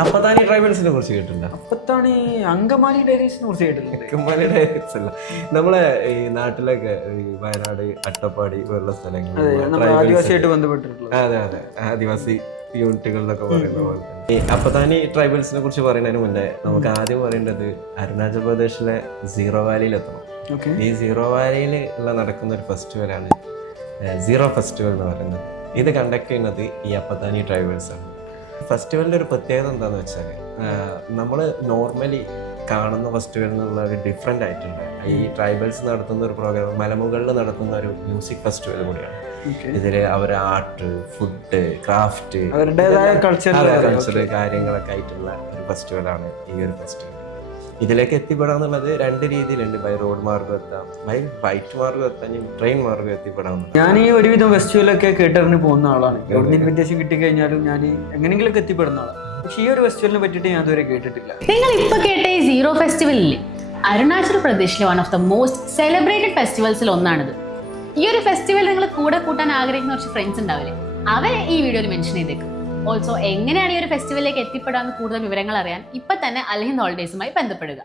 അപ്പത്താനി ട്രൈബൽസിനെ കുറിച്ച് കേട്ടിട്ടുണ്ടോ? അപ്പത്താണ് അങ്കമാലി ഡയറീസിനെ കുറിച്ച് കേട്ടിട്ടുണ്ട്. അങ്കമാലി ഡയറീസ് അല്ല, നമ്മളെ ഈ നാട്ടിലൊക്കെ ഈ വയനാട് അട്ടപ്പാടി പോലുള്ള സ്ഥലങ്ങൾ ആദിവാസിയായിട്ട് ബന്ധപ്പെട്ടിട്ടുള്ളത്. അതെ അതെ, ആദിവാസി യൂണിറ്റുകളിലൊക്കെ പറയുന്ന പോലെ തന്നെ. ഈ അപ്പത്താനി ട്രൈബൽസിനെ കുറിച്ച് പറയുന്നതിന് മുന്നേ നമുക്ക് ആദ്യം പറയേണ്ടത് അരുണാചൽ പ്രദേശിലെ സീറോ വാലിയിൽ എത്തണം. ഈ സീറോ വാലിയിൽ ഉള്ള നടക്കുന്ന ഒരു ഫെസ്റ്റിവലാണ് സീറോ ഫെസ്റ്റിവൽ എന്ന് പറയുന്നത്. ഇത് കണ്ടക്ട് ചെയ്യുന്നത് ഈ അപ്പത്താനി ട്രൈബൽസ് ആണ്. ഫെസ്റ്റിവലിൻ്റെ ഒരു പ്രത്യേകത എന്താണെന്ന് വെച്ചാൽ നമ്മൾ നോർമലി കാണുന്ന ഫെസ്റ്റിവലിൽ നിന്നുള്ള ഒരു ഡിഫറെൻ്റ് ആയിട്ടുണ്ട്. ഈ ട്രൈബൽസ് നടത്തുന്ന ഒരു പ്രോഗ്രാം മലമുകളിൽ നടത്തുന്ന ഒരു മ്യൂസിക് ഫെസ്റ്റിവൽ കൂടിയാണ്. ഇതിൽ അവർ ആർട്ട്, ഫുഡ്, ക്രാഫ്റ്റ്, അവരുടേതായ കൾച്ചർ കാര്യങ്ങളൊക്കെ ആയിട്ടുള്ള ഒരു ഫെസ്റ്റിവലാണ് ഈ ഒരു ഫെസ്റ്റിവൽ. ഇതിലേക്ക് എത്തിപ്പെടാന്നുള്ളത് രണ്ട് രീതിയിലുണ്ട്. ബൈ റോഡ് മാർഗം എത്താം, ബൈ ഫ്ലൈറ്റ് മാർഗം എത്താം, ട്രെയിൻ മാർഗം എത്തിപ്പെടാം. ഞാൻ ഈ ഒരുവിധം ഫെസ്റ്റിവലൊക്കെ കേട്ടറിഞ്ഞ് പോകുന്ന ആളാണ്. എവിടെ ഇൻവിറ്റേഷൻ കിട്ടിക്കഴിഞ്ഞാലും ഞാൻ എങ്ങനെയെങ്കിലൊക്കെ എത്തിപ്പെടുന്ന ആളാണ്. പക്ഷെ ഈ ഒരു ഫെസ്റ്റിവലിനെ പറ്റിയിട്ട് ഞാൻ ഇതുവരെ കേട്ടിട്ടില്ല. നിങ്ങൾ ഇപ്പൊ കേട്ട ഈ സീറോ ഫെസ്റ്റിവൽ ഇല്ലേ, അരുണാചൽ പ്രദേശിലെ one of the most celebrated ഫെസ്റ്റിവൽസിൽ ഒന്നാണിത്. ഈ ഒരു ഫെസ്റ്റിവൽ നിങ്ങൾ കൂടെ കൂട്ടാൻ ആഗ്രഹിക്കുന്ന കുറച്ച് ഫ്രണ്ട്സ് ഉണ്ടാവില്ലേ, അവരെ ഈ വീഡിയോയിൽ മെൻഷൻ ചെയ്തേക്കും. ഓൾസോ എങ്ങനെയാണ് ഈ ഒരു ഫെസ്റ്റിവലിലേക്ക് എത്തിപ്പെടാമെന്ന് കൂടുതൽ വിവരങ്ങൾ അറിയാൻ ഇപ്പൊ തന്നെ അൽഹിന്ദ് ഹോളിഡേയ്സുമായി ബന്ധപ്പെടുക.